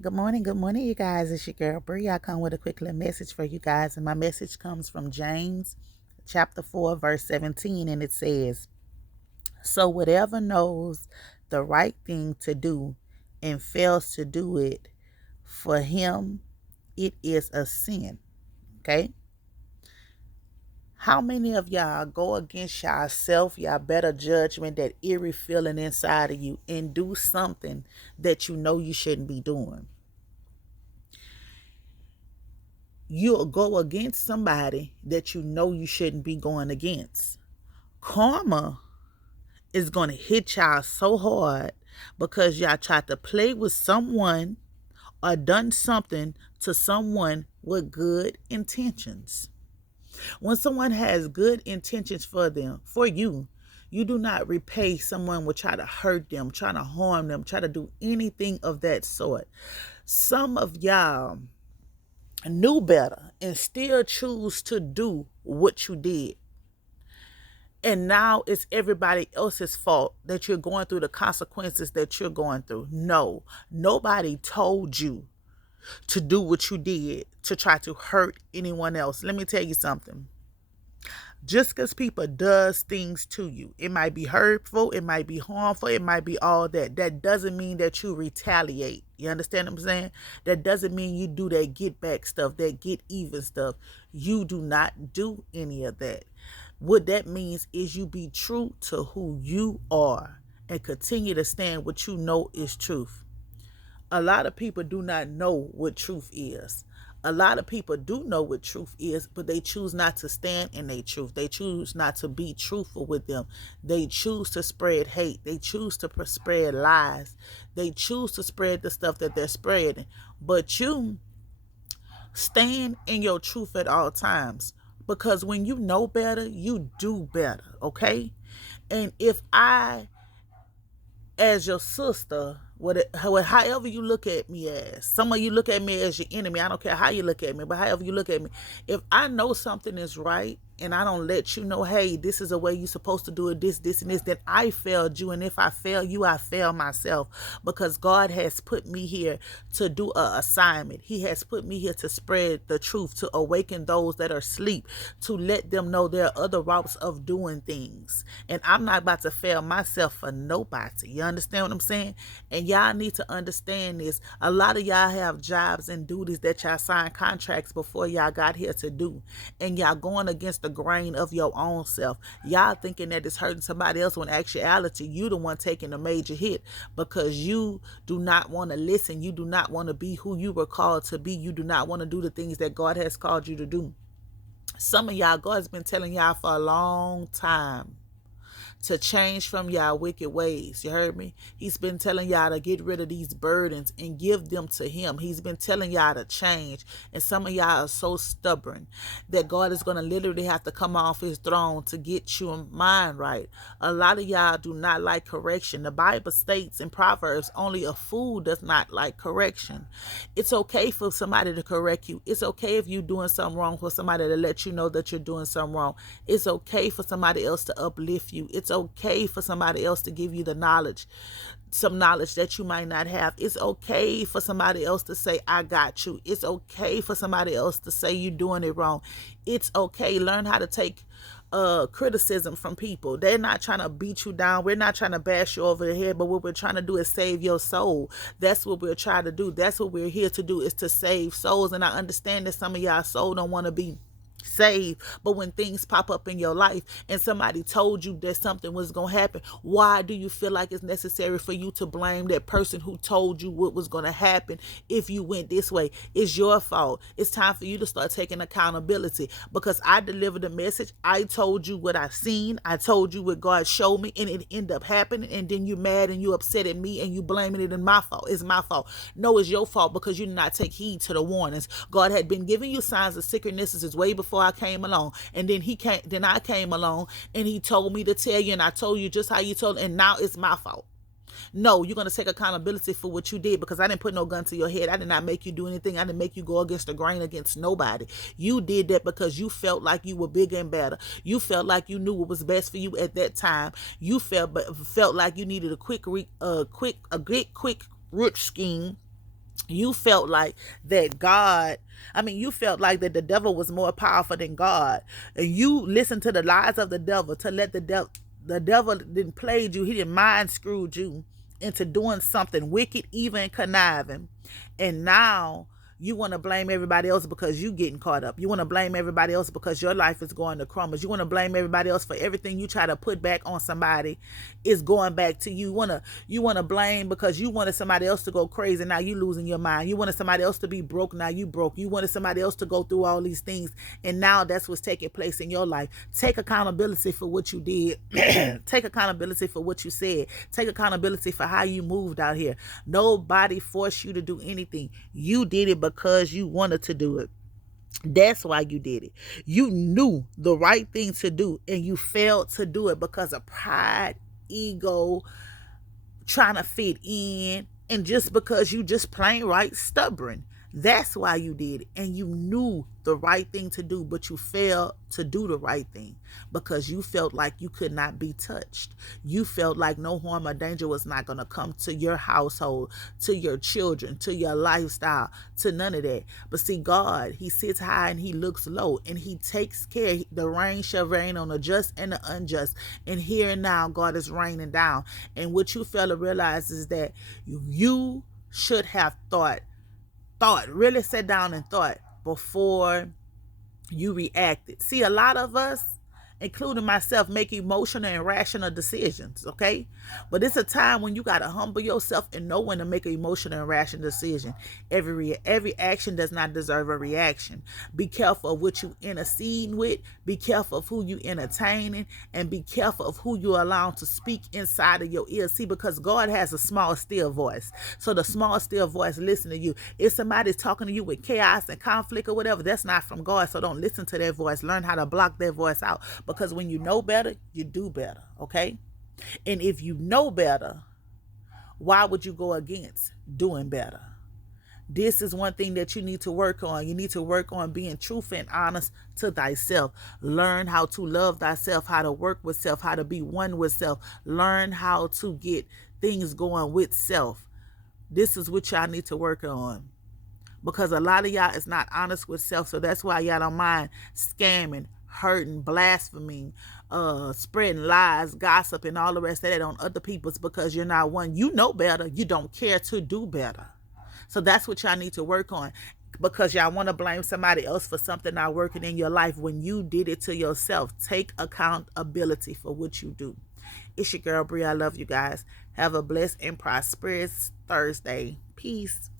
Good morning, you guys. It's your girl Bree. I come with a quick little message for you guys, and my message comes from James chapter 4, verse 17, and it says, So whatever knows the right thing to do and fails to do it, for him it is a sin. Okay? How many of y'all go against yourself, y'all better judgment, that eerie feeling inside of you, and do something that you know you shouldn't be doing? You'll go against somebody that you know you shouldn't be going against. Karma is going to hit y'all so hard because y'all tried to play with someone or done something to someone with good intentions. When someone has good intentions for you, you do not repay someone with try to hurt them, trying to harm them, try to do anything of that sort. Some of y'all knew better and still choose to do what you did. And now it's everybody else's fault that you're going through the consequences that you're going through. No, nobody told you to do what you did to try to hurt anyone else. Let me tell you something. Just because people does things to you, it might be hurtful, it might be harmful, it might be all that. That doesn't mean that you retaliate. You understand what I'm saying? That doesn't mean you do that get back stuff, that get even stuff. You do not do any of that. What that means is you be true to who you are and continue to stand what you know is truth. A lot of people do not know what truth is. A lot of people do know what truth is, but they choose not to stand in their truth. They choose not to be truthful with them. They choose to spread hate. They choose to spread lies. They choose to spread the stuff that they're spreading. But you stand in your truth at all times, because when you know better, you do better, okay? And if I, as your sister, however you look at me as, some of you look at me as your enemy. I don't care how you look at me, but however you look at me, if I know something is right and I don't let you know, hey, this is a way you're supposed to do it, this, and this, then I failed you. And if I fail you, I fail myself, because God has put me here to do an assignment. He has put me here to spread the truth, to awaken those that are asleep, to let them know there are other routes of doing things. And I'm not about to fail myself for nobody. You understand what I'm saying? And y'all need to understand this. A lot of y'all have jobs and duties that y'all signed contracts before y'all got here to do. And y'all going against the grain of your own self. Y'all thinking that it's hurting somebody else, when in actuality you the one taking a major hit, because you do not want to listen. You do not want to be who you were called to be. You do not want to do the things that God has called you to do. Some of y'all, God's been telling y'all for a long time to change from y'all wicked ways. You heard me? He's been telling y'all to get rid of these burdens and give them to him. He's been telling y'all to change. And some of y'all are so stubborn that God is going to literally have to come off his throne to get your mind right. A lot of y'all do not like correction. The Bible states in Proverbs, only a fool does not like correction. It's okay for somebody to correct you. It's okay if you're doing something wrong, for somebody to let you know that you're doing something wrong. It's okay for somebody else to uplift you. It's okay for somebody else to give you the knowledge, some knowledge that you might not have. It's okay for somebody else to say, I got you. It's okay for somebody else to say you're doing it wrong. It's okay. Learn how to take criticism from people. They're not trying to beat you down. We're not trying to bash you over the head, but what we're trying to do is save your soul. That's what we're trying to do. That's what we're here to do, is to save souls. And I understand that some of y'all soul don't want to be saved, but when things pop up in your life and somebody told you that something was going to happen, why do you feel like it's necessary for you to blame that person who told you what was going to happen if you went this way? It's your fault. It's time for you to start taking accountability, because I delivered the message. I told you what I've seen. I told you what God showed me, and it ended up happening, and then you're mad and you upset at me and you blaming it in my fault. It's my fault. No, it's your fault, because you did not take heed to the warnings. God had been giving you signs of synchronicities way before I came along, and then I came along and he told me to tell you, and I told you just how you told, and now it's my fault. No, you're going to take accountability for what you did, because I didn't put no gun to your head. I did not make you do anything. I didn't make you go against the grain against nobody. You did that because you felt like you were bigger and better. You felt like you knew what was best for you at that time. You felt like you needed a quick rich scheme You felt like that God, you felt like that the devil was more powerful than God. And you listened to the lies of the devil to let the devil didn't played you. He didn't mind screwed you into doing something wicked, evil, and conniving. And now you want to blame everybody else because you getting caught up. You want to blame everybody else because your life is going to crumbles. You want to blame everybody else for everything you try to put back on somebody is going back to you. You want to blame because you wanted somebody else to go crazy. Now you losing your mind. You wanted somebody else to be broke. Now you broke. You wanted somebody else to go through all these things. And now that's what's taking place in your life. Take accountability for what you did. Take accountability for what you said. Take accountability for how you moved out here. Nobody forced you to do anything. You did it because you wanted to do it. That's why you did it. You knew the right thing to do and you failed to do it because of pride, ego, trying to fit in, and just because you just plain right stubborn. That's why you did it. And you knew the right thing to do, but you failed to do the right thing because you felt like you could not be touched. You felt like no harm or danger was not going to come to your household, to your children, to your lifestyle, to none of that. But see, God, he sits high and he looks low, and he takes care. The rain shall rain on the just and the unjust. And here and now, God is raining down. And what you fail to realize is that you should have really sat down and thought before you reacted. See, a lot of us, including myself, make emotional and rational decisions, okay? But it's a time when you got to humble yourself and know when to make an emotional and rational decision. Every action does not deserve a reaction. Be careful of what you intercede with. Be careful of who you entertaining, and be careful of who you allow to speak inside of your ear. See, because God has a small, still voice. So the small, still voice listen to you. If somebody's talking to you with chaos and conflict or whatever, that's not from God. So don't listen to their voice. Learn how to block their voice out. Because when you know better, you do better, okay? And if you know better, why would you go against doing better? This is one thing that you need to work on. You need to work on being truthful and honest to thyself. Learn how to love thyself, how to work with self, how to be one with self. Learn how to get things going with self. This is what y'all need to work on. Because a lot of y'all is not honest with self. So that's why y'all don't mind scamming, hurting, blaspheming, spreading lies, gossip, and all the rest of that on other people's, because you're not one. You know better. You don't care to do better. So that's what y'all need to work on, because y'all want to blame somebody else for something not working in your life when you did it to yourself. Take accountability for what you do. It's your girl, Bria. I love you guys. Have a blessed and prosperous Thursday. Peace.